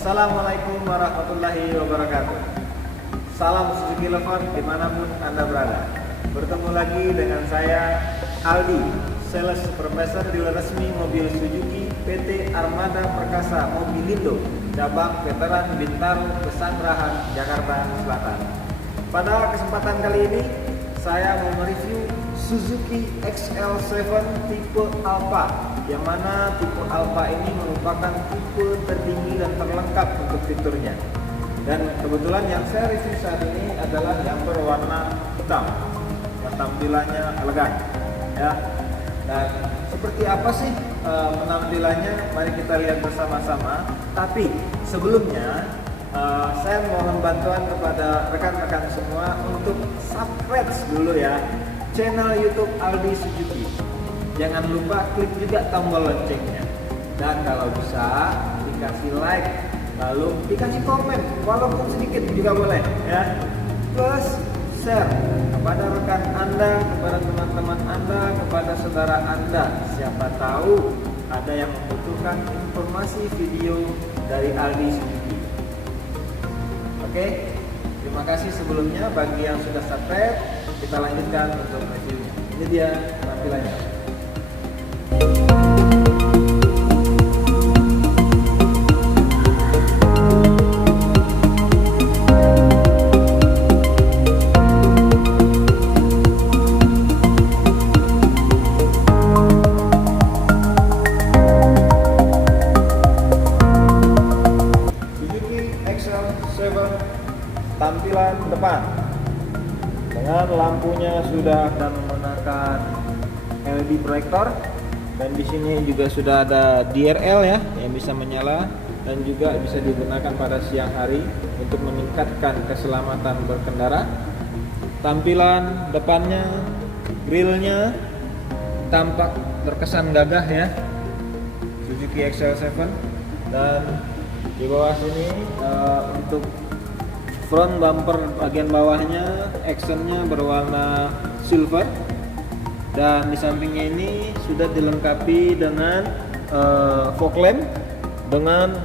Assalamualaikum warahmatullahi wabarakatuh. Salam Suzuki Lover dimanapun Anda berada. Bertemu lagi dengan saya Aldi, Sales Supervisor Dealer Resmi Mobil Suzuki PT Armada Perkasa Mobilindo, cabang Veteran Bintaro, Pesanggerahan, Jakarta Selatan. Pada kesempatan kali ini saya mau mereview Suzuki XL7 tipe Alpha, yang mana tipe Alpha ini merupakan tipe tertinggi dan terlengkap untuk fiturnya. Dan kebetulan yang saya review saat ini adalah yang berwarna hitam, yang tampilannya elegan, ya. Dan seperti apa sih penampilannya? Mari kita lihat bersama-sama. Tapi sebelumnya saya mohon bantuan kepada rekan-rekan semua untuk subscribe dulu ya channel YouTube Aldi Suzuki. Jangan lupa klik juga tombol loncengnya. Dan kalau bisa dikasih like, lalu dikasih komen walaupun sedikit juga boleh ya. Plus share kepada rekan Anda, kepada teman-teman Anda, kepada saudara Anda. Siapa tahu ada yang membutuhkan informasi video dari Aldi Suzuki. Oke, terima kasih sebelumnya bagi yang sudah subscribe. Kita lanjutkan untuk reviewnya. Ini dia tampilannya. Suzuki XL7 tampilan depan dengan lampunya sudah dan menggunakan LED proyektor, dan di sini juga sudah ada DRL ya yang bisa menyala dan juga bisa digunakan pada siang hari untuk meningkatkan keselamatan berkendara. Tampilan depannya, grillnya tampak terkesan gagah ya, Suzuki XL7. Dan di bawah sini untuk front bumper bagian bawahnya actionnya berwarna silver, dan di sampingnya ini sudah dilengkapi dengan fog lamp dengan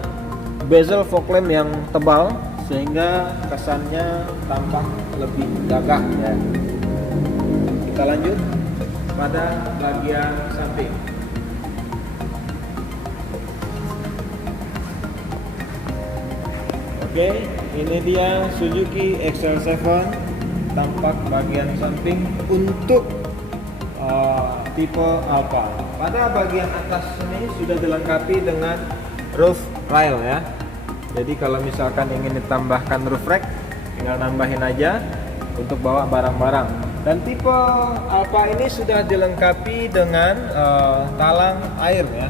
bezel fog lamp yang tebal sehingga kesannya tampak lebih gagah ya. Kita lanjut pada bagian samping. Oke, ini dia Suzuki XL7 tampak bagian samping untuk tipe Alpha. Pada bagian atas ini sudah dilengkapi dengan roof rail ya. Jadi kalau misalkan ingin ditambahkan roof rack, tinggal nambahin aja untuk bawa barang-barang. Dan tipe Alpha ini sudah dilengkapi dengan talang air ya.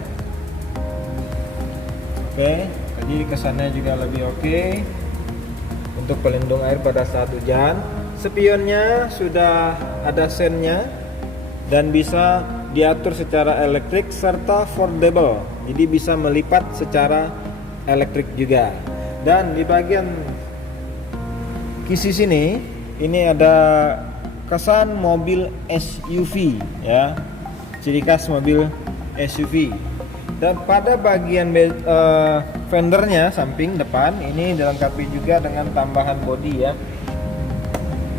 Oke, jadi kesannya juga lebih oke untuk pelindung air pada saat hujan. Spionnya sudah ada sennya dan bisa diatur secara elektrik serta foldable, jadi bisa melipat secara elektrik juga. Dan di bagian kisi sini ini ada kesan mobil SUV ya, ciri khas mobil SUV. Dan pada bagian fendernya samping depan ini dilengkapi juga dengan tambahan bodi ya,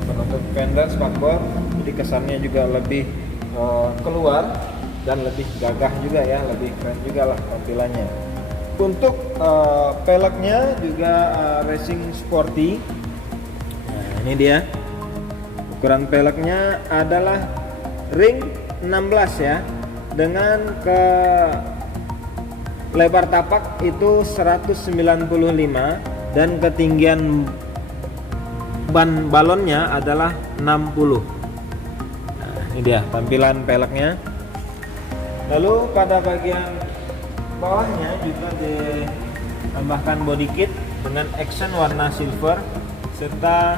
penutup fender spakbor, jadi kesannya juga lebih keluar dan lebih gagah juga ya, lebih keren juga lah tampilannya. Untuk peleknya juga racing sporty. Nah, ini dia ukuran peleknya adalah ring 16 ya, dengan lebar tapak itu 195 dan ketinggian ban balonnya adalah 60. Nah, ini dia tampilan peleknya. Lalu pada bagian bawahnya juga ditambahkan body kit dengan action warna silver, serta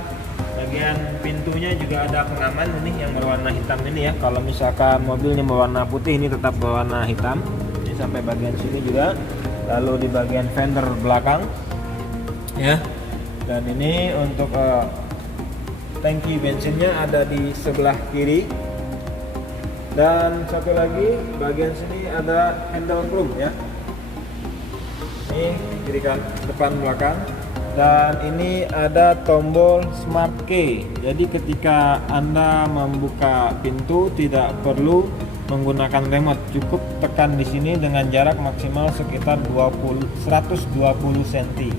bagian pintunya juga ada pengaman ini yang berwarna hitam ini ya. Kalau misalkan mobilnya berwarna putih, ini tetap berwarna hitam. Ini sampai bagian sini juga. Lalu di bagian fender belakang ya. Dan ini untuk tangki bensinnya ada di sebelah kiri. Dan satu lagi bagian sini ada handle chrome ya. Ini Ini kiri kan depan belakang. Dan ini ada tombol Smart Key. Jadi ketika Anda membuka pintu tidak perlu menggunakan remote, cukup tekan di sini dengan jarak maksimal sekitar 120 cm.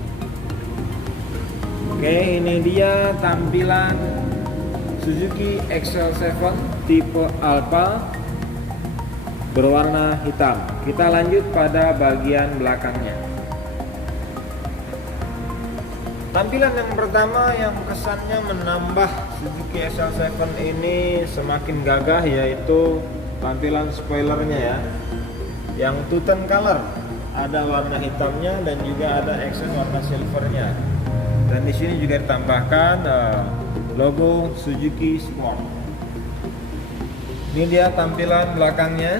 Oke, ini dia tampilan Suzuki XL7 tipe Alpha berwarna hitam. Kita lanjut pada bagian belakangnya. Tampilan yang pertama yang kesannya menambah Suzuki XL7 ini semakin gagah, yaitu tampilan spoilernya ya, yang two tone color, ada warna hitamnya dan juga ada accent warna silvernya. Dan di sini juga ditambahkan logo Suzuki Sport. Ini dia tampilan belakangnya.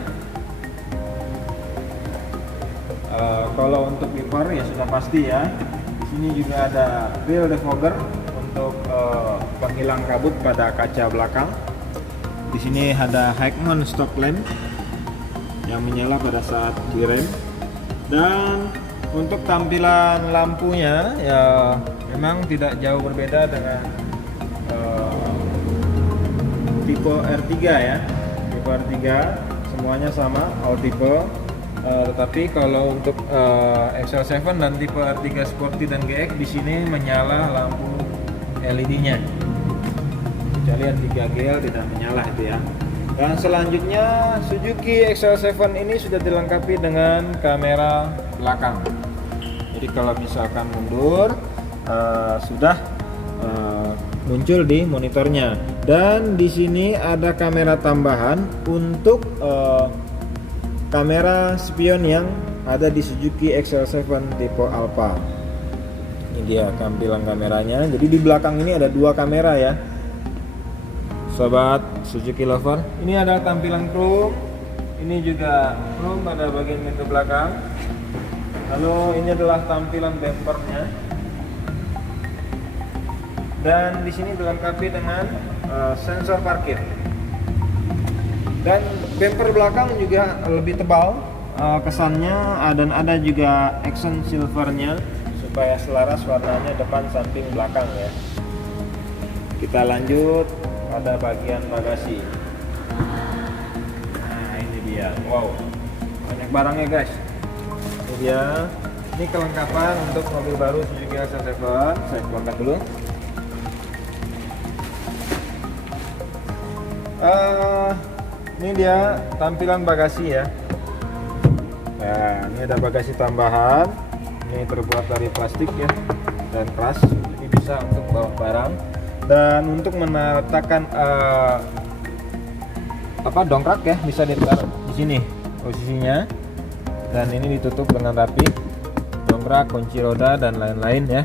Kalau untuk wiper ya sudah pasti ya. Sini juga ada rear defogger untuk penghilang kabut pada kaca belakang. Di sini ada high mount stop lamp yang menyala pada saat direm. Dan untuk tampilan lampunya ya memang tidak jauh berbeda dengan tipe R3 ya. Tipe R3 semuanya sama, all tipe. Tetapi kalau untuk XL7 dan tipe R3 Sporty dan GX di sini menyala lampu LED-nya. Kecuali R3 GL tidak menyala itu ya. Dan selanjutnya Suzuki XL7 ini sudah dilengkapi dengan kamera belakang. Jadi kalau misalkan mundur sudah muncul di monitornya. Dan di sini ada kamera tambahan untuk kamera spion yang ada di Suzuki XL7 tipe Alpha. Ini dia tampilan kameranya. Jadi di belakang ini ada dua kamera ya, sobat Suzuki lover. Ini adalah tampilan chrome. Ini juga chrome pada bagian pintu belakang. Lalu ini adalah tampilan bumpernya. Dan di sini dilengkapi dengan sensor parkir. Dan bumper belakang juga lebih tebal kesannya, dan ada juga accent silvernya supaya selaras warnanya depan, samping, belakang ya. Kita lanjut pada bagian bagasi. Nah ini dia, wow, banyak barangnya guys. Ini dia, ini kelengkapan untuk mobil baru Suzuki XL7. Saya keluarkan dulu. Ini dia tampilan bagasi ya. Nah, ini ada bagasi tambahan. Ini terbuat dari plastik ya dan keras. Ini bisa untuk bawa barang. Dan untuk meletakkan dongkrak ya, bisa ditaruh di sini posisinya. Dan ini ditutup dengan rapi. Dongkrak, kunci roda dan lain-lain ya.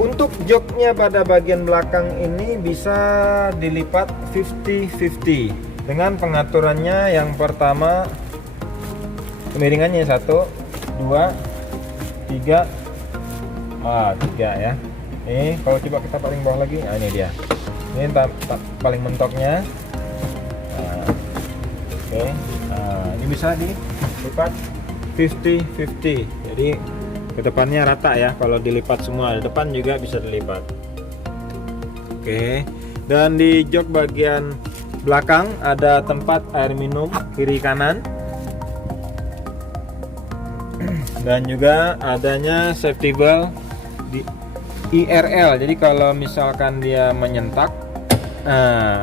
Untuk joknya pada bagian belakang ini bisa dilipat 50-50 dengan pengaturannya. Yang pertama kemiringannya 1, 2, 3, 3 ya. Ini kalau coba kita paling bawah lagi, nah ini dia. Ini paling mentoknya. Oke. Ini bisa dilipat 50-50. Jadi kedepannya rata ya, kalau dilipat semua depan juga bisa dilipat. Oke. Dan di jok bagian belakang ada tempat air minum kiri kanan, dan juga adanya safety belt di IRL. Jadi kalau misalkan dia menyentak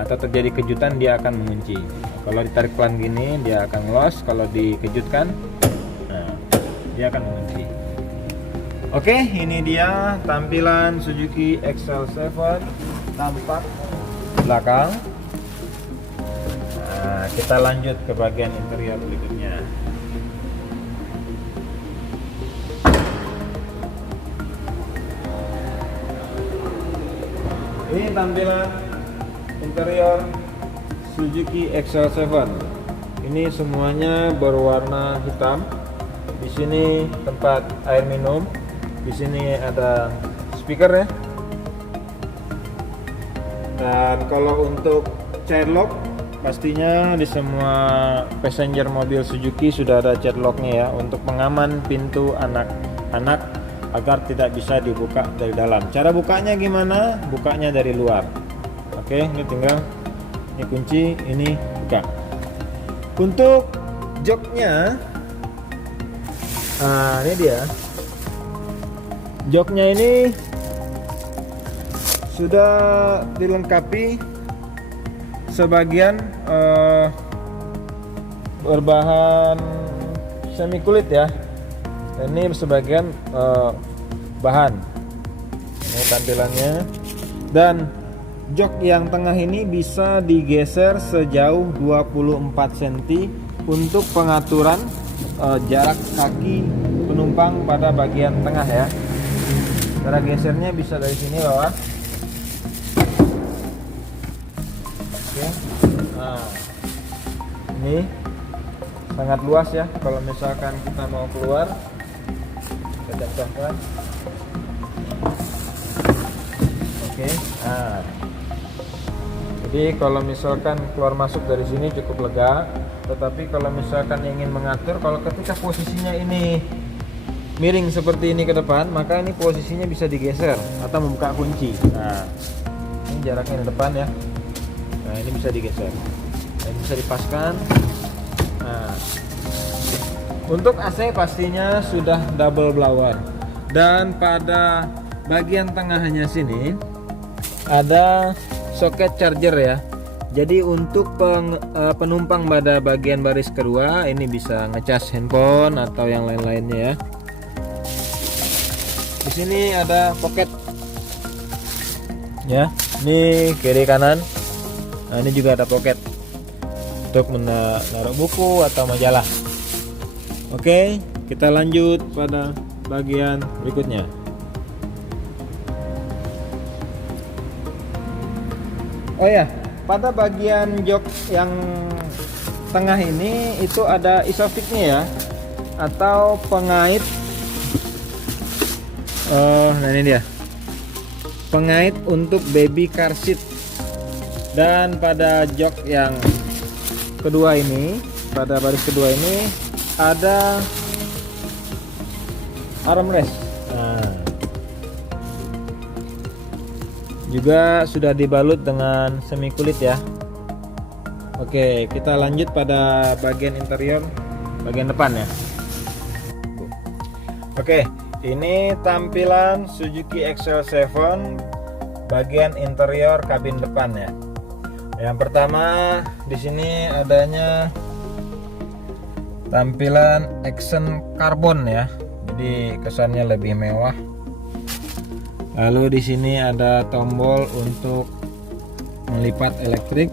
atau terjadi kejutan, dia akan mengunci. Kalau ditarik pelan gini dia akan los, kalau dikejutkan dia akan mengunci. Oke, ini dia tampilan Suzuki XL7 tampak belakang. Nah, kita lanjut ke bagian interior berikutnya. Ini tampilan interior Suzuki XL7. Ini semuanya berwarna hitam. Di sini tempat air minum. Di sini ada speaker ya. Dan kalau untuk child lock pastinya di semua passenger mobil Suzuki sudah ada cat locknya ya, untuk mengaman pintu anak-anak agar tidak bisa dibuka dari dalam. Cara bukanya gimana? Bukanya dari luar. Oke, ini tinggal ini kunci, ini buka. Untuk joknya, ini dia. Joknya ini sudah dilengkapi sebagian berbahan semi kulit ya. Ini sebagian bahan. Ini tampilannya. Dan jok yang tengah ini bisa digeser sejauh 24 cm untuk pengaturan jarak kaki penumpang pada bagian tengah ya. Cara gesernya bisa dari sini bawah. Oke. Nah, ini sangat luas ya. Kalau misalkan kita mau keluar, kita contohkan. Oke. Nah, jadi kalau misalkan keluar masuk dari sini cukup lega. Tetapi kalau misalkan ingin mengatur, kalau ketika posisinya ini miring seperti ini ke depan, maka ini posisinya bisa digeser atau membuka kunci. Nah, ini jaraknya di depan ya. Nah, ini bisa digeser dan bisa dipaskan. Nah, untuk AC pastinya sudah double blower, dan pada bagian tengahnya sini ada soket charger ya. Jadi untuk penumpang pada bagian baris kedua ini bisa ngecas handphone atau yang lain-lainnya ya. Di sini ada pocket ya, ini kiri kanan. Nah, ini juga ada pocket untuk menaruh buku atau majalah. Oke, kita lanjut pada bagian berikutnya. Oh ya, pada bagian jok yang tengah ini itu ada isofix-nya ya, atau pengait. Nah ini dia, pengait untuk baby car seat. Dan pada jok yang kedua ini, pada baris kedua ini ada armrest. Nah, juga sudah dibalut dengan semi kulit ya. Oke, kita lanjut pada bagian interior, bagian depan ya. Oke, ini tampilan Suzuki XL7 bagian interior kabin depan ya. Yang pertama di sini adanya tampilan accent karbon ya. Jadi kesannya lebih mewah. Lalu di sini ada tombol untuk melipat elektrik.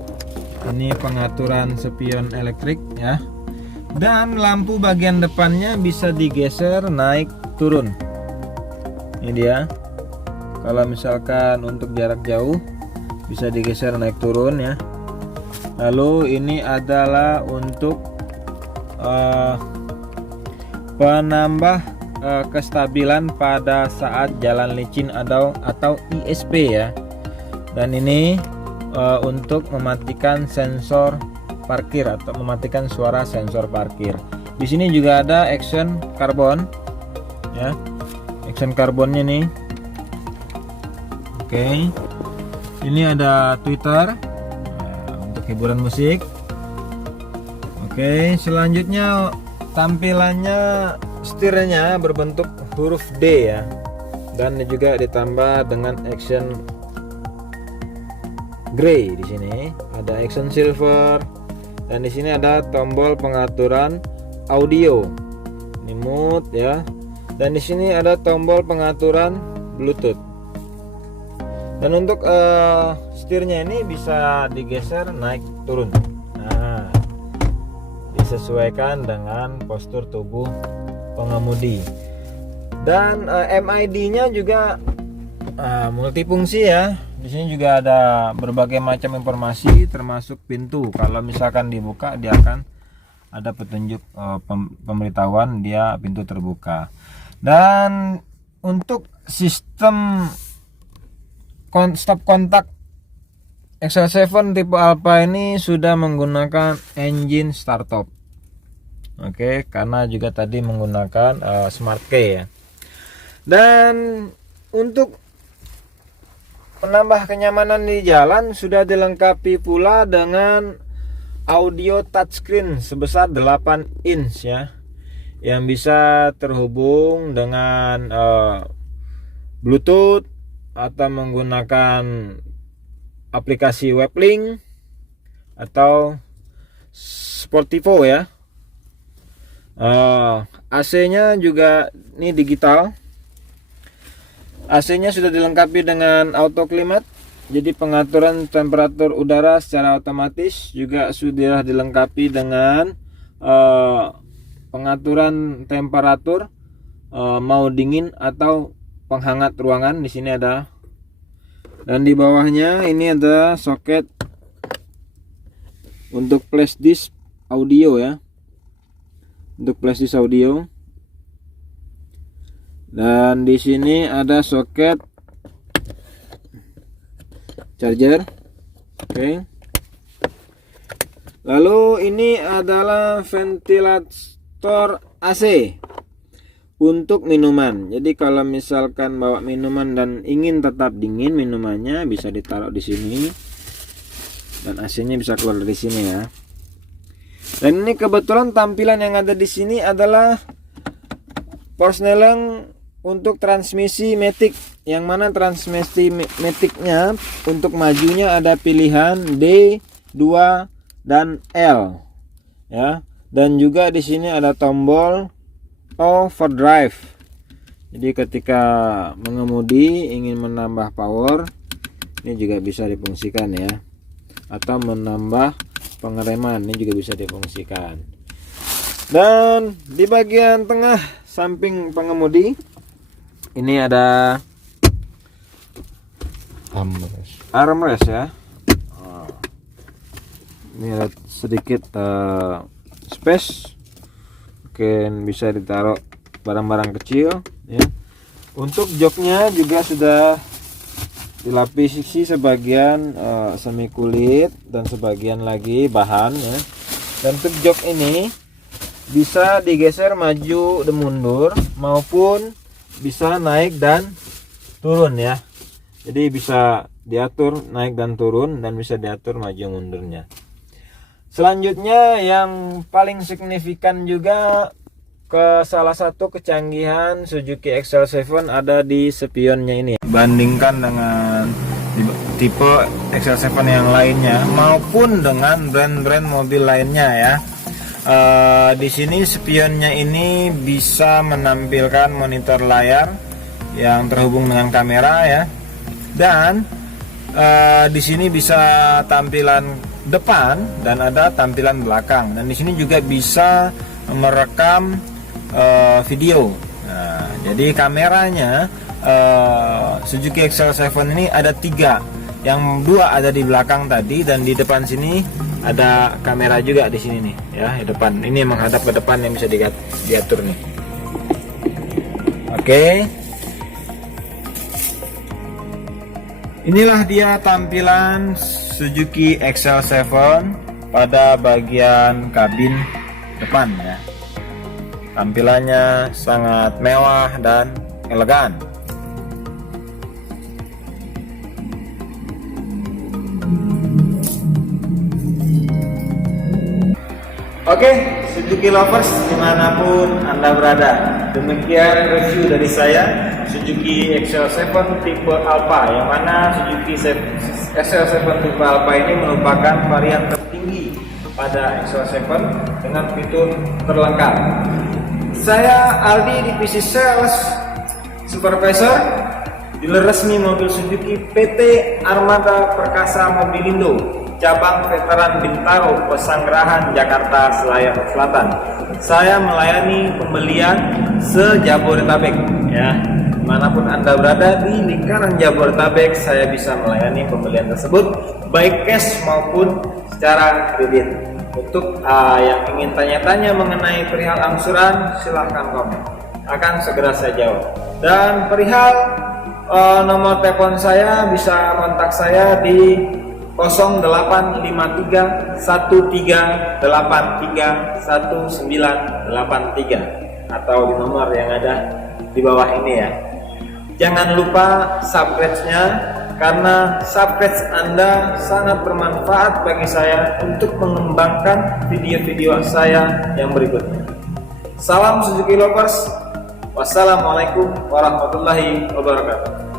Ini pengaturan spion elektrik ya. Dan lampu bagian depannya bisa digeser naik turun. Ini dia. Kalau misalkan untuk jarak jauh bisa digeser naik turun ya. Lalu ini adalah untuk penambah kestabilan pada saat jalan licin atau ISP ya. Dan ini untuk mematikan sensor parkir atau mematikan suara sensor parkir. Di sini juga ada action karbon ya. Action karbonnya nih. Oke. Ini ada Twitter untuk hiburan musik. Oke, selanjutnya tampilannya setirnya berbentuk huruf D ya, dan juga ditambah dengan action grey. Di sini ada action silver, dan di sini ada tombol pengaturan audio, ini mute ya, dan di sini ada tombol pengaturan Bluetooth. Dan untuk setirnya ini bisa digeser naik turun. Nah, disesuaikan dengan postur tubuh pengemudi. Dan MID-nya juga multifungsi ya. Di sini juga ada berbagai macam informasi termasuk pintu. Kalau misalkan dibuka, dia akan ada petunjuk pemberitahuan dia pintu terbuka. Dan untuk sistem stop kontak Excel 7 tipe Alpha ini sudah menggunakan engine startup. Oke, karena juga tadi menggunakan smart key ya. Dan untuk menambah kenyamanan di jalan sudah dilengkapi pula dengan audio touchscreen sebesar 8 inch ya, yang bisa terhubung dengan Bluetooth atau menggunakan aplikasi Weblink atau Sportivo ya. AC-nya juga ini digital. AC-nya sudah dilengkapi dengan auto climate, jadi pengaturan temperatur udara secara otomatis. Juga sudah dilengkapi dengan pengaturan temperatur mau dingin atau penghangat ruangan. Di sini ada, dan di bawahnya ini ada soket untuk flash disk audio ya, untuk flash disk audio. Dan di sini ada soket charger. Oke. Lalu ini adalah ventilator AC untuk minuman. Jadi kalau misalkan bawa minuman dan ingin tetap dingin minumannya, bisa ditaruh di sini dan AC-nya bisa keluar dari sini ya. Dan ini kebetulan tampilan yang ada di sini adalah persneling untuk transmisi matic, yang mana transmisi maticnya untuk majunya ada pilihan D, 2 dan L ya. Dan juga di sini ada tombol overdrive. Jadi ketika mengemudi ingin menambah power, ini juga bisa difungsikan ya, atau menambah pengereman, ini juga bisa difungsikan. Dan di bagian tengah samping pengemudi ini ada armrest ya. Ini ada sedikit space, mungkin bisa ditaruh barang-barang kecil ya. Untuk joknya juga sudah dilapisi sebagian semi kulit dan sebagian lagi bahan ya. Dan untuk jok ini bisa digeser maju dan mundur maupun bisa naik dan turun ya. Jadi bisa diatur naik dan turun, dan bisa diatur maju mundurnya. Selanjutnya yang paling signifikan juga ke salah satu kecanggihan Suzuki XL7 ada di spionnya ini. Bandingkan dengan tipe XL7 yang lainnya maupun dengan brand-brand mobil lainnya ya. Di sini spionnya ini bisa menampilkan monitor layar yang terhubung dengan kamera ya. Dan di sini bisa tampilan depan dan ada tampilan belakang, dan di sini juga bisa merekam video. Nah, jadi kameranya Suzuki XL7 ini ada 3, yang 2 ada di belakang tadi, dan di depan sini ada kamera juga di sini nih ya, di depan. Ini menghadap ke depan yang bisa diatur nih. Oke. Inilah dia tampilan Suzuki XL7 pada bagian kabin depan ya. Tampilannya sangat mewah dan elegan. Oke, Suzuki lovers dimanapun Anda berada, demikian review dari saya Suzuki XL7 tipe Alpha, yang mana Suzuki XL7 tipe Alpha ini merupakan varian tertinggi pada XL7 dengan fitur terlengkap. Saya Aldi, divisi sales supervisor dealer resmi mobil Suzuki PT Armada Perkasa Mobilindo, cabang veteran Bintaro, Pesanggerahan, Jakarta Selatan. Saya melayani pembelian se-Jabodetabek ya. Dimanapun Anda berada di lingkaran Jabodetabek, saya bisa melayani pembelian tersebut baik cash maupun secara kredit. Untuk yang ingin tanya-tanya mengenai perihal angsuran, silahkan komen, akan segera saya jawab. Dan perihal nomor telepon saya, bisa kontak saya di 0812 085313831983 atau di nomor yang ada di bawah ini ya. Jangan lupa subscribe-nya, karena subscribe Anda sangat bermanfaat bagi saya untuk mengembangkan video-video saya yang berikutnya. Salam Suzuki Lovers. Wassalamualaikum warahmatullahi wabarakatuh.